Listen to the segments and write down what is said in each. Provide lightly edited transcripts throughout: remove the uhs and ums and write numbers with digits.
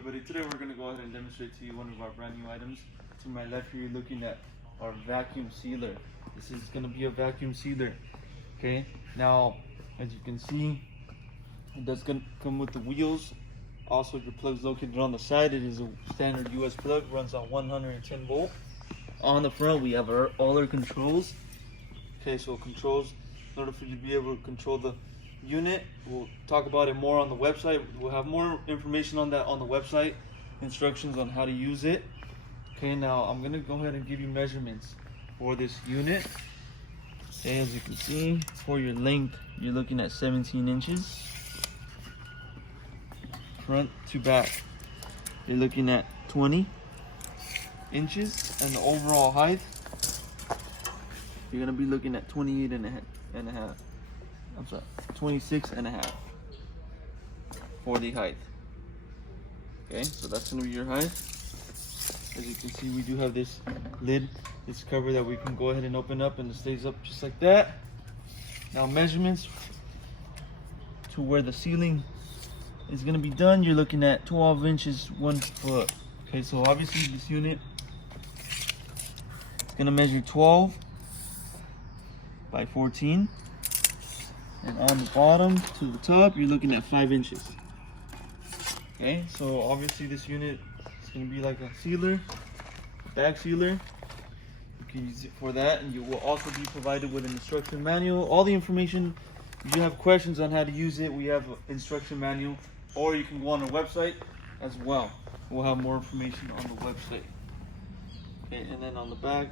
everybody? Today we're going to go ahead and demonstrate to you one of our brand new items. To my left here, you're looking at our vacuum sealer. This is going to be a vacuum sealer. Okay, now as you can see, it does come with the wheels. Also, your plug's located on the side. It is a standard US plug, runs on 110 volt. On the front we have all our controls. Okay, so controls, in order for you to be able to control the unit, we'll talk about it more on the website. We'll have more information on that on the website, instructions on how to use it. Okay, now I'm gonna go ahead and give you measurements for this unit. Okay, as you can see, for your length, you're looking at 17 inches. Front to back, you're looking at 20 inches, and the overall height, you're gonna be looking at 28 and a half. I'm sorry, 26 and a half for the height. Okay, so that's gonna be your height. As you can see, we do have this lid, this cover that we can go ahead and open up, and it stays up just like that. Now measurements to where the ceiling is gonna be done, you're looking at 12 inches, 1 foot. Okay, so obviously this unit is gonna measure 12 by 14. And on the bottom to the top, you're looking at 5 inches. Okay, so obviously this unit is going to be like a sealer, a back sealer. You can use it for that, and you will also be provided with an instruction manual. All the information, if you have questions on how to use it, we have an instruction manual, or you can go on our website as well. We'll have more information on the website. Okay, and then on the back,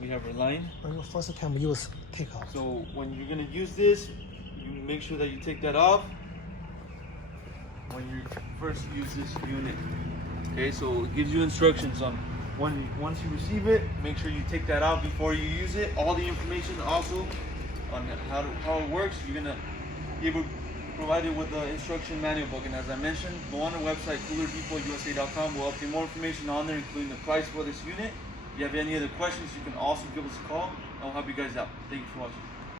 we have our line. When you first time use, take off. So when you're gonna use this, you make sure that you take that off when you first use this unit. Okay, so it gives you instructions on once you receive it, make sure you take that out before you use it. All the information also on how it works, you're gonna be able to provide it with the instruction manual book. And as I mentioned, go on our website, coolerdepotUSA.com. We'll update more information on there, including the price for this unit. If you have any other questions, you can also give us a call, and we'll help you guys out. Thank you for watching.